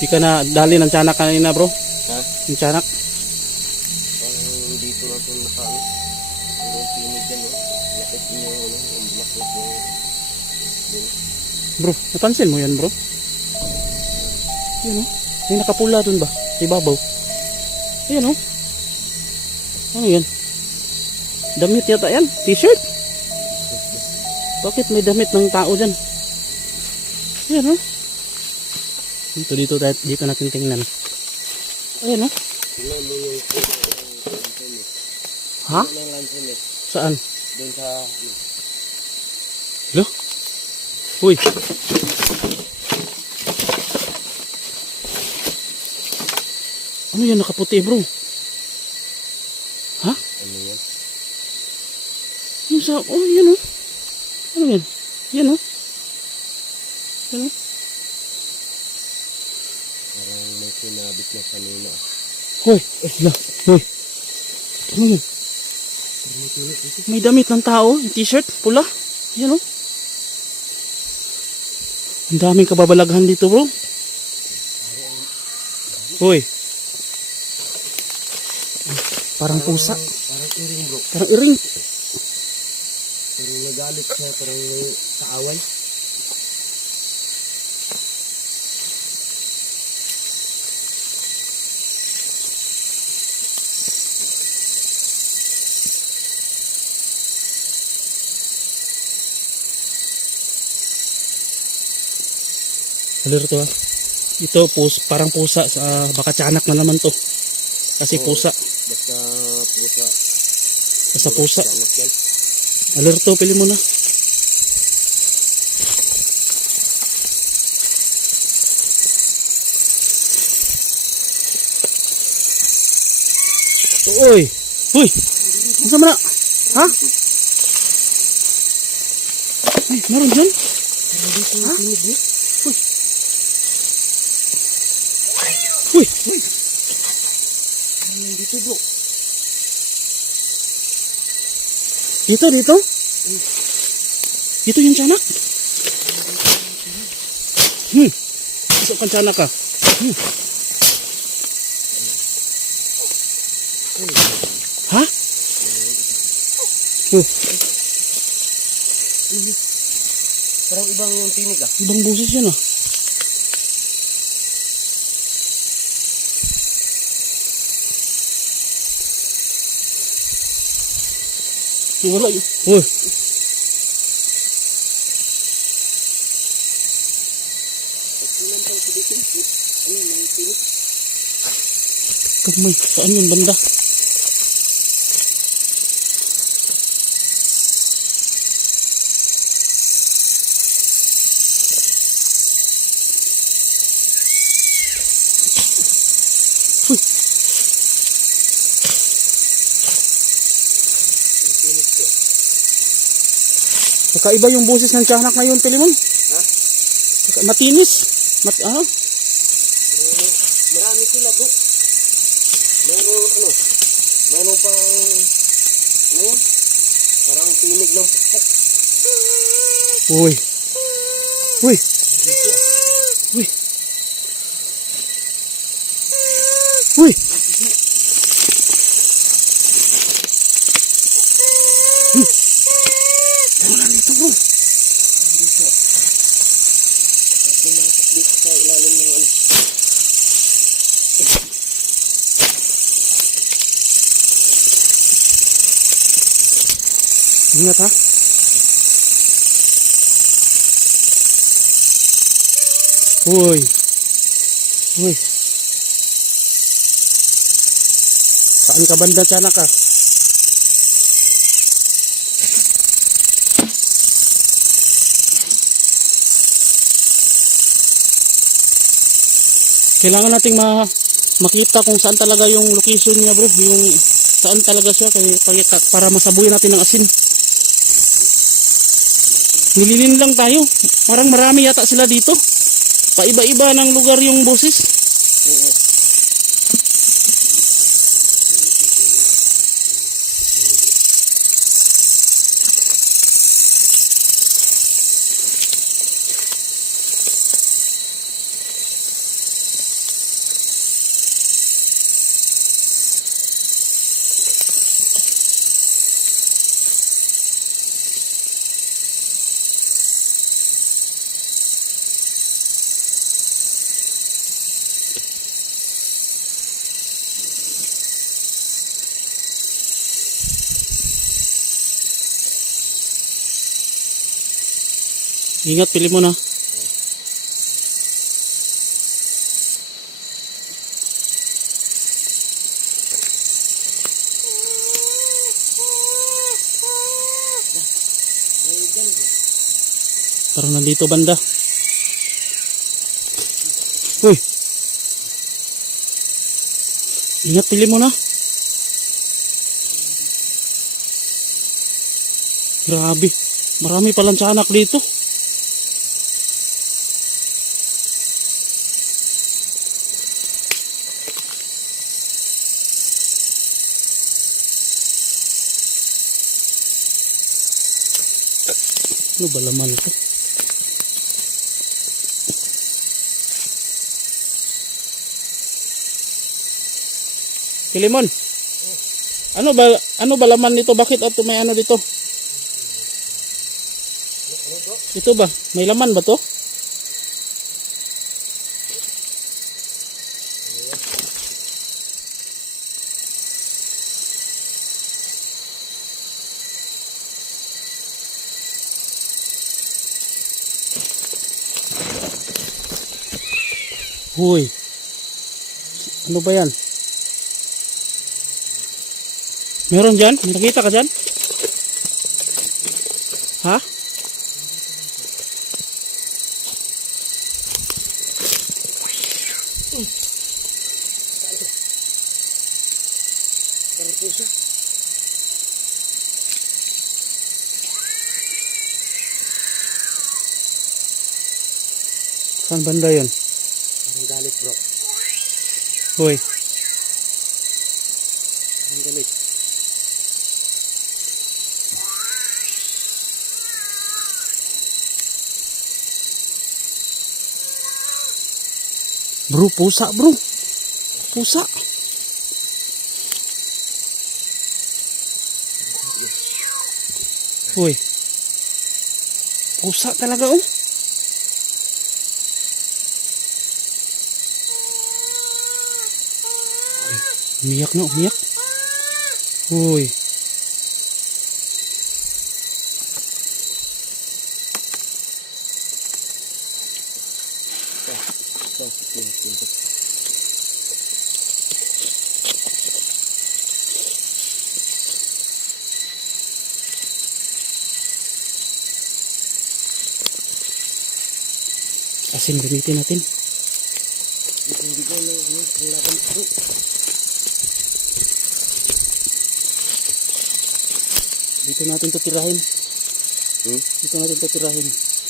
Di ka na dali ng tiyanak kanina bro? Ha? Yung tiyanak? Parang dito lang itong naka ano. Puro tinig yan oh. Lapit niyo ano. Yung black-black yung... Bro, napansin mo yan bro? Yan o. May nakapula dun ba? Ibabaw. Ayan o. Ano yan? Damit yata yan? T-shirt? Bakit may damit ng tao dyan? Ayan o. Dito, dito, tayo- dito natin tingnan. Ayan o. Yung... Ha? Saan? Doon sa... ano, Lo? Uy. Ano yan nakaputi bro? Ha? Ano yan? Yung sa, oh, yan oh. Ano yan? Yan oh. Yan oh. Parang may sinabit na kanina. Hoy, la, hoy. Ano yan? May damit ng tao, t-shirt, pula. Yan oh. Ang daming kababalaghan dito bro. Hoy. Parang pusa. Parang iring bro. Parang iring. Parang nagalit siya. Parang may kaaway. Alerto ha. Ito pus, parang pusa sa baka tiyanak na naman to. Kasi Oo. pusa, Basta pusa. basta pusa. Anak yan. Alerto, pili mo na. Uy! Uy! Ang sama na! Ha? Ay, meron dyan? Ha? Uy! Uy! Uy! Dito bro. Dito, dito? Dito yung tiyanak? Hmm. Isok kang tiyanak ka. Hmm. Ha? Oh, Parang ibang yung tinig ah. ibang boses yan ah. Wala yun. Uy. Kamay, saan yun banda? Kakaiba yung boses ng tiyanak na yun, Pilimon. Ha? Matinis. Mat ah, Marami sila bro. Meron ano. Meron pang... Ano? Parang tinig ng... Uy. Uy. Uy. Hmm. Wala nito bro. Pumasok dito sa ilalim ng ano. Ingat ha. Uy. Uy. Saan ka banda tiyanak ka? Kailangan nating ma makita kung saan talaga yung location niya bro, yung saan talaga siya kay para masabuyan natin ng asin. Nililin lang tayo. Parang marami yata sila dito. Paiba-iba ng lugar yung boses. Ingat, pili mo na. Parang nandito banda. Uy! Ingat, pili mo na. Grabe. Marami palang tiyanak dito. Ano ba laman ito? Kilimon. Ano ba ano ba laman nito? Bakit at may ano dito? Ito ba? May laman ba to? Huy. Ano ba yan? Meron dyan? Nakita ka dyan? Ha? Saan banda yun? Huy. Parang galit. Bro, pusa bro. Pusa. Huy. Pusa talaga oh. Umiyak na, umiyak. Huy. Ito, ito, ito, ito. Asin gamitin natin. Ito, hindi ko na ano, panglaban bro. Dito natin to tirahin. Hmm? Dito natin to tirahin.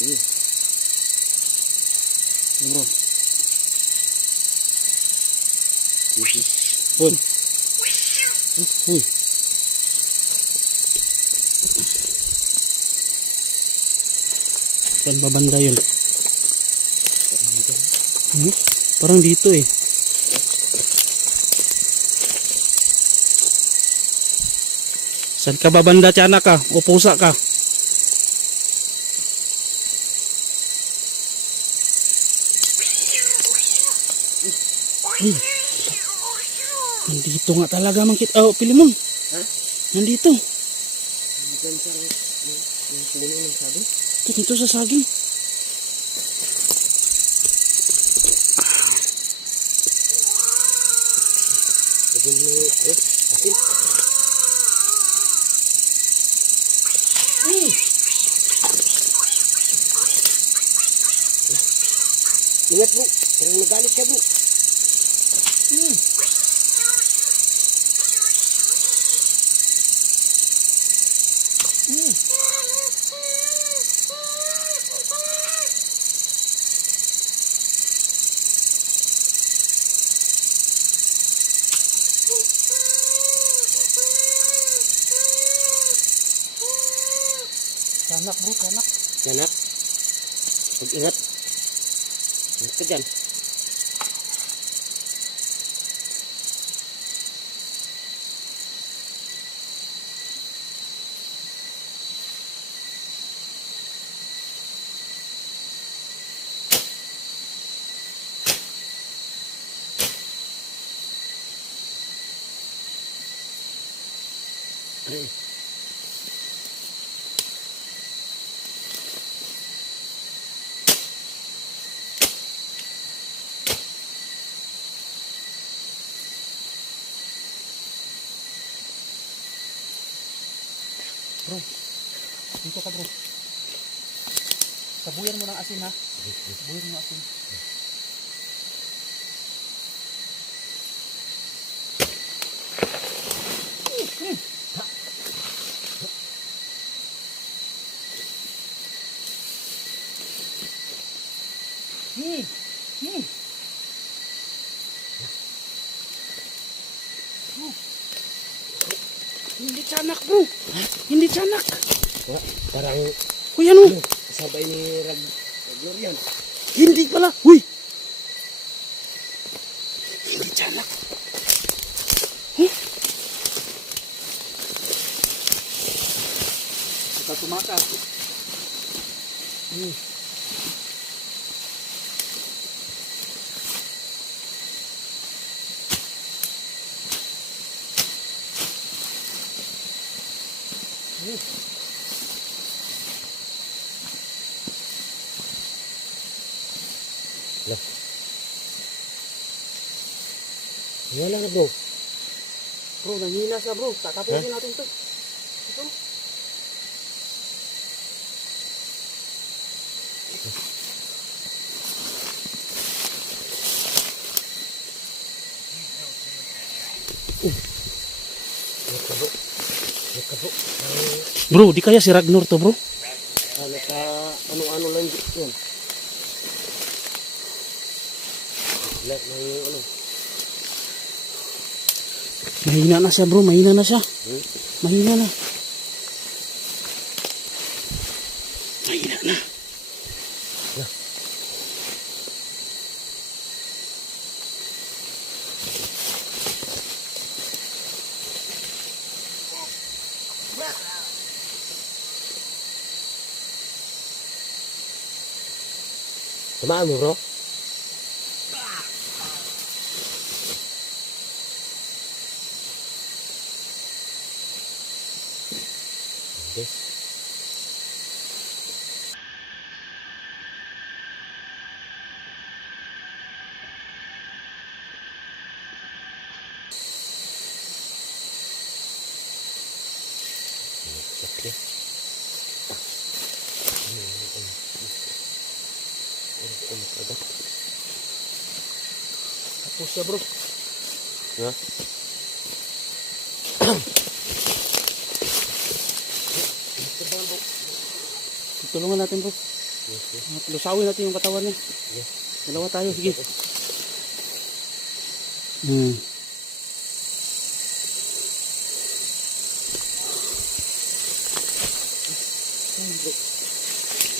Sige. Bro. Sige. Huy. Huy. Saan ba banda yun? Hmm? Parang dito eh. Saan ka ba banda, tiyanak ka? O pusa ka? Ay. Nandito nga talaga man kita. Oh, Pilimon. Ha? Nandito. Diyan sa yung, yung puno ng sabi. Ito, dito sa saging. Sabi mo, eh, asin. Ingat bro, parang nagalit ka bro. Hmm. Anak bro, anak. Anak. Mag-ingat. Ingat ka dyan. Bro, dito ka bro. Sabuyan mo ng asin ha. Sabuyan mo ng asin. Hmm. Hmm. Oh. Hindi tiyanak bro. Tiyanak. Wa, Parang Uy ano? sabay ni Rag Raglor yan. Hindi pala. Uy. Hindi tiyanak. Huh? Baka tumata. Hmm. Bro, nanghina siya bro. Tatapusin natin to. Ito. Ingat ka bro. Ingat ka bro. Parang Bro, di kaya si Ragnar to bro? ah, naka ano-ano lang yun. Lahat na yung ano. Mahina na siya bro, mahina na siya. Mahina na. Mahina na. Tamaan mo bro. Hindi. Sakit. Ah. Ano, ano, ano. Ano, ano, ano. Tapos siya bro. Ha? Tulungan natin bro. Yes, yes. Lusawin natin yung katawan niya. Yes. Dalawa tayo, sige. Hmm.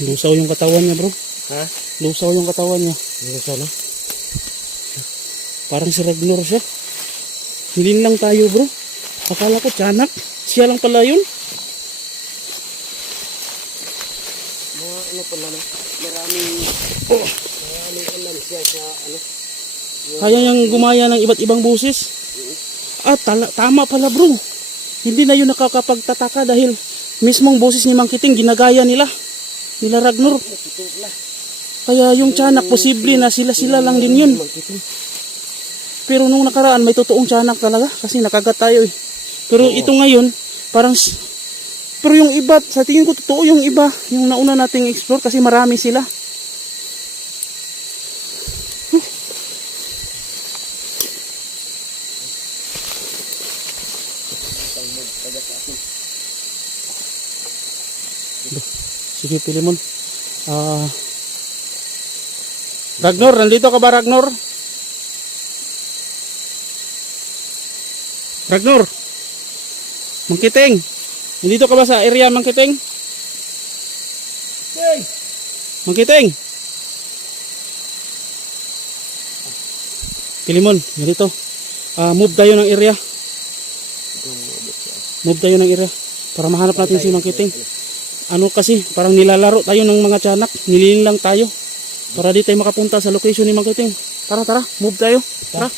Lusaw yung katawan niya bro. Ha? Lusaw yung katawan niya. Ano sana? Parang si Ragnar siya. Hilin lang tayo bro. Akala ko tiyanak. Siya lang pala yun. Mga ano pala na. Maraming... Oh. Maraming alam siya sa ano. Kaya niyang gumaya ng iba't ibang busis. Ah, tala, tama pala bro. Hindi na yun nakakapagtataka dahil mismong boses ni Mang Kiting ginagaya nila. Nila pala. Kaya yung tiyanak, posible na sila-sila lang din yun. Pero nung nakaraan, may totoong tiyanak talaga kasi nakagat tayo eh. Pero Oo. ito ngayon, parang... Pero yung iba, sa tingin ko totoo yung iba, yung nauna nating explore kasi marami sila. Sige, Pilimon. Ah... Ragnar, nandito ka ba Ragnar? Ragnar! Mangkiting! Nandito ka ba sa area Mangkiting? Mangkiting! Kilimon, ganito. Ah, move tayo ng area. Move tayo ng area. Para mahanap natin si Mangkiting. Ano kasi, parang nilalaro tayo ng mga tiyanak. Nililing lang tayo. Para di tayo makapunta sa location ni Mangkiting. Tara, tara. Move tayo. Tara.